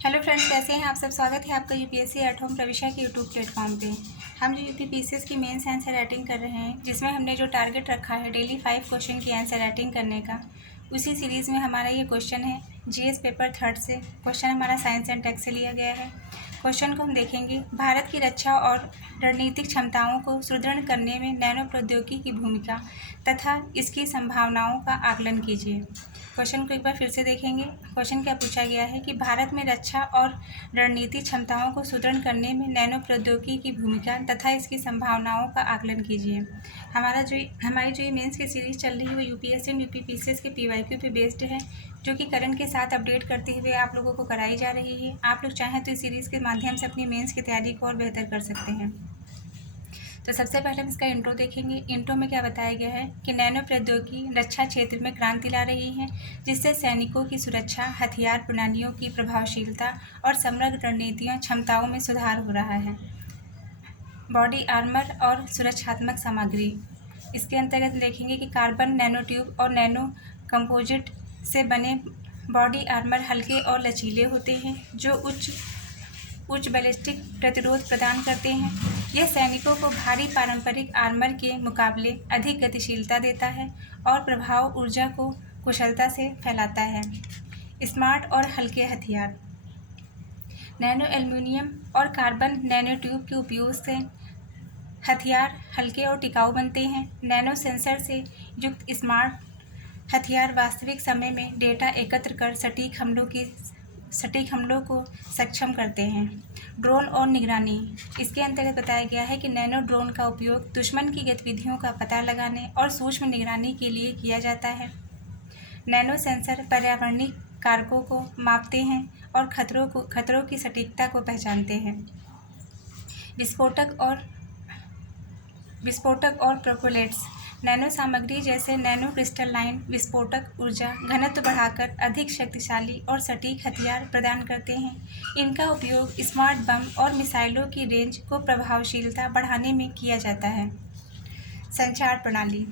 Hello friends, कैसे हैं आप सब। स्वागत है आपका यूपीएससी एट होम प्रविशा के यूट्यूब प्लेटफॉर्म पे। हम जो यूपीपीसीएस की मेंस आंसर राइटिंग कर रहे हैं, जिसमें हमने जो टारगेट रखा है डेली 5 क्वेश्चन की आंसर राइटिंग करने का, उसी सीरीज़ में हमारा ये क्वेश्चन है जीएस पेपर 3 से। क्वेश्चन हमारा साइंस एंड टेक से लिया गया है। क्वेश्चन को हम देखेंगे, भारत की रक्षा और रणनीतिक क्षमताओं को सुदृढ़ करने में नैनो प्रौद्योगिकी की भूमिका तथा इसकी संभावनाओं का आकलन कीजिए। क्वेश्चन को एक बार फिर से देखेंगे। क्वेश्चन क्या पूछा गया है कि भारत में रक्षा और रणनीतिक क्षमताओं को सुदृढ़ करने में नैनो प्रौद्योगिकी की भूमिका तथा इसकी संभावनाओं का आकलन कीजिए। हमारी जो ये मेंस की सीरीज चल रही है वो यूपीएससी एंड यूपीपीसीएस के पीवाईक्यू पे बेस्ड है, जो कि करंट के साथ अपडेट करते हुए आप लोगों को कराई जा रही है। आप लोग चाहें तो इस सीरीज़ के माध्यम से अपनी मेंस की तैयारी को और बेहतर कर सकते हैं। तो सबसे पहले हम इसका इंट्रो देखेंगे। इंट्रो में क्या बताया गया है कि नैनो प्रौद्योगिकी रक्षा क्षेत्र में क्रांति ला रही है, जिससे सैनिकों की सुरक्षा, हथियार प्रणालियों की प्रभावशीलता और समग्र रणनीतियों क्षमताओं में सुधार हो रहा है। बॉडी आर्मर और सुरक्षात्मक सामग्री, इसके अंतर्गत देखेंगे कि कार्बन नैनो ट्यूब और नैनो कंपोजिट से बने बॉडी आर्मर हल्के और लचीले होते हैं, जो उच्च बैलिस्टिक प्रतिरोध प्रदान करते हैं। यह सैनिकों को भारी पारंपरिक आर्मर के मुकाबले अधिक गतिशीलता देता है और प्रभाव ऊर्जा को कुशलता से फैलाता है। स्मार्ट और हल्के हथियार, नैनो एल्यूमिनियम और कार्बन नैनो ट्यूब के उपयोग से हथियार हल्के और टिकाऊ बनते हैं। नैनो सेंसर से युक्त स्मार्ट हथियार वास्तविक समय में डेटा एकत्र कर सटीक हमलों को सक्षम करते हैं। ड्रोन और निगरानी, इसके अंतर्गत बताया गया है कि नैनो ड्रोन का उपयोग दुश्मन की गतिविधियों का पता लगाने और सूक्ष्म निगरानी के लिए किया जाता है। नैनो सेंसर पर्यावरणीय कारकों को मापते हैं और खतरों की सटीकता को पहचानते हैं। विस्फोटक और प्रोपेलेंट्स, नैनो सामग्री जैसे नैनो क्रिस्टलाइन विस्फोटक ऊर्जा घनत्व बढ़ाकर अधिक शक्तिशाली और सटीक हथियार प्रदान करते हैं। इनका उपयोग स्मार्ट बम और मिसाइलों की रेंज को प्रभावशीलता बढ़ाने में किया जाता है। संचार प्रणाली,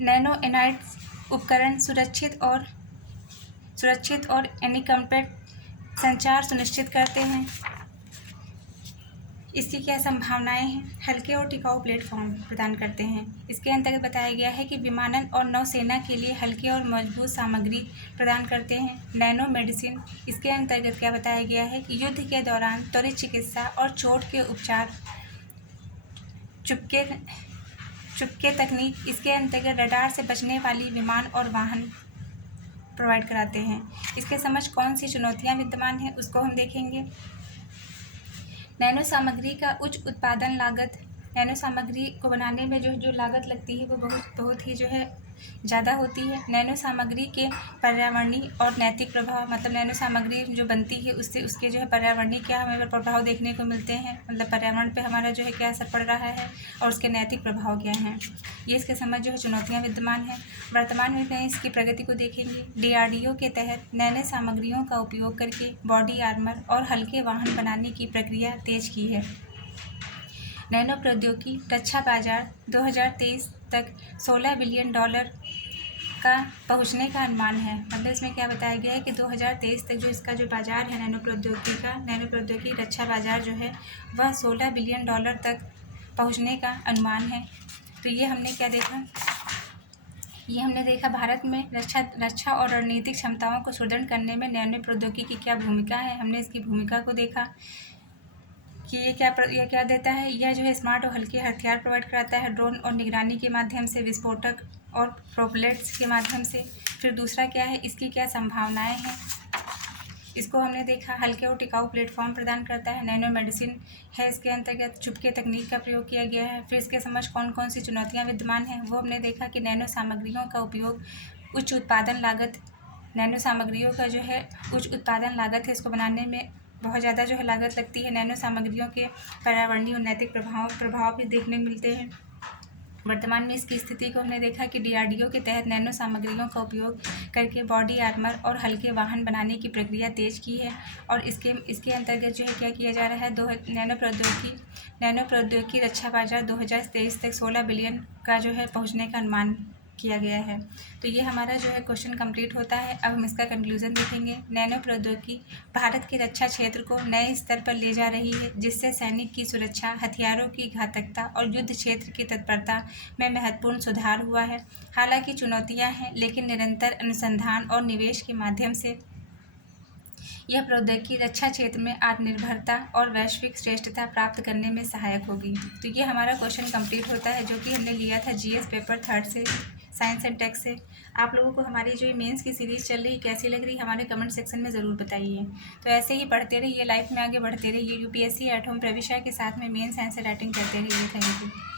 नैनो एनाइट उपकरण सुरक्षित और एन्क्रिप्टेड संचार सुनिश्चित करते हैं। इसकी क्या संभावनाएं हैं? हल्के और टिकाऊ प्लेटफॉर्म प्रदान करते हैं। इसके अंतर्गत बताया गया है कि विमानन और नौसेना के लिए हल्के और मजबूत सामग्री प्रदान करते हैं। नैनो मेडिसिन, इसके अंतर्गत क्या बताया गया है कि युद्ध के दौरान त्वरित चिकित्सा और चोट के उपचार। चुपके तकनीक, इसके अंतर्गत रडार से बचने वाली विमान और वाहन प्रोवाइड कराते हैं। इसके समझ कौन सी चुनौतियाँ विद्यमान हैं उसको हम देखेंगे। नैनो सामग्री का उच्च उत्पादन लागत, नैनो सामग्री को बनाने में जो लागत लगती है वो बहुत ही ज़्यादा होती है। नैनो सामग्री के पर्यावरणीय और नैतिक प्रभाव, मतलब नैनो सामग्री जो बनती है उससे उसके पर्यावरणीय क्या हमें प्रभाव देखने को मिलते हैं, मतलब पर्यावरण पे हमारा क्या असर पड़ रहा है और उसके नैतिक प्रभाव क्या हैं, ये इसके समझ चुनौतियाँ विद्यमान हैं। वर्तमान में इसकी प्रगति को देखेंगे। DRDO के तहत नैनो सामग्रियों का उपयोग करके बॉडी आर्मर और हल्के वाहन बनाने की प्रक्रिया तेज की है। नैनो प्रौद्योगिकी रक्षा बाजार 2023 तक $16 बिलियन का पहुंचने का अनुमान है। मतलब इसमें क्या बताया गया है कि 2023 तक इसका बाजार है नैनो प्रौद्योगिकी रक्षा बाजार वह $16 बिलियन तक पहुंचने का अनुमान है। तो ये हमने क्या देखा, भारत में रक्षा और रणनीतिक क्षमताओं को सुदृढ़ करने में नैनो प्रौद्योगिकी की क्या भूमिका है। हमने इसकी भूमिका को देखा कि ये क्या देता है। यह स्मार्ट और हल्के हथियार प्रोवाइड कराता है, ड्रोन और निगरानी के माध्यम से, विस्फोटक और प्रोपेलेंट्स के माध्यम से। फिर दूसरा क्या है, इसकी क्या संभावनाएं हैं, इसको हमने देखा। हल्के और टिकाऊ प्लेटफॉर्म प्रदान करता है। नैनो मेडिसिन है, इसके अंतर्गत चुपके तकनीक का प्रयोग किया गया है। फिर इसके समझ कौन कौन सी चुनौतियाँ विद्यमान हैं वो हमने देखा कि नैनो सामग्रियों का उपयोग उच्च उत्पादन लागत, नैनो सामग्रियों का उच्च उत्पादन लागत है, इसको बनाने में बहुत ज़्यादा लागत लगती है। नैनो सामग्रियों के पर्यावरणीय और नैतिक प्रभाव भी देखने को मिलते हैं। वर्तमान में इसकी स्थिति को हमने देखा कि DRDO के तहत नैनो सामग्रियों का उपयोग करके बॉडी आर्मर और हल्के वाहन बनाने की प्रक्रिया तेज की है। और इसके अंतर्गत क्या किया जा रहा है, नैनो प्रौद्योगिकी रक्षा बाजार 2023 तक $16 बिलियन का पहुँचने का अनुमान किया गया है। तो ये हमारा जो है क्वेश्चन कंप्लीट होता है। अब हम इसका कंक्लूजन देखेंगे। नैनो प्रौद्योगिकी भारत के रक्षा क्षेत्र को नए स्तर पर ले जा रही है, जिससे सैनिक की सुरक्षा, हथियारों की घातकता और युद्ध क्षेत्र की तत्परता में महत्वपूर्ण सुधार हुआ है। हालांकि चुनौतियां हैं, लेकिन निरंतर अनुसंधान और निवेश के माध्यम से यह प्रौद्योगिकी रक्षा क्षेत्र में आत्मनिर्भरता और वैश्विक श्रेष्ठता प्राप्त करने में सहायक होगी। तो ये हमारा क्वेश्चन कंप्लीट होता है, जो कि हमने लिया था जीएस पेपर 3 से, साइंस एंड टेक से। आप लोगों को हमारी जो मेंस की सीरीज़ चल रही कैसी लग रही, हमारे कमेंट सेक्शन में ज़रूर बताइए। तो ऐसे ही पढ़ते रहिए, लाइफ में आगे बढ़ते रहिए, यूपीएससी एट होम प्रविशा के साथ में मेंस आंसर राइटिंग करते रहिए। Thank you.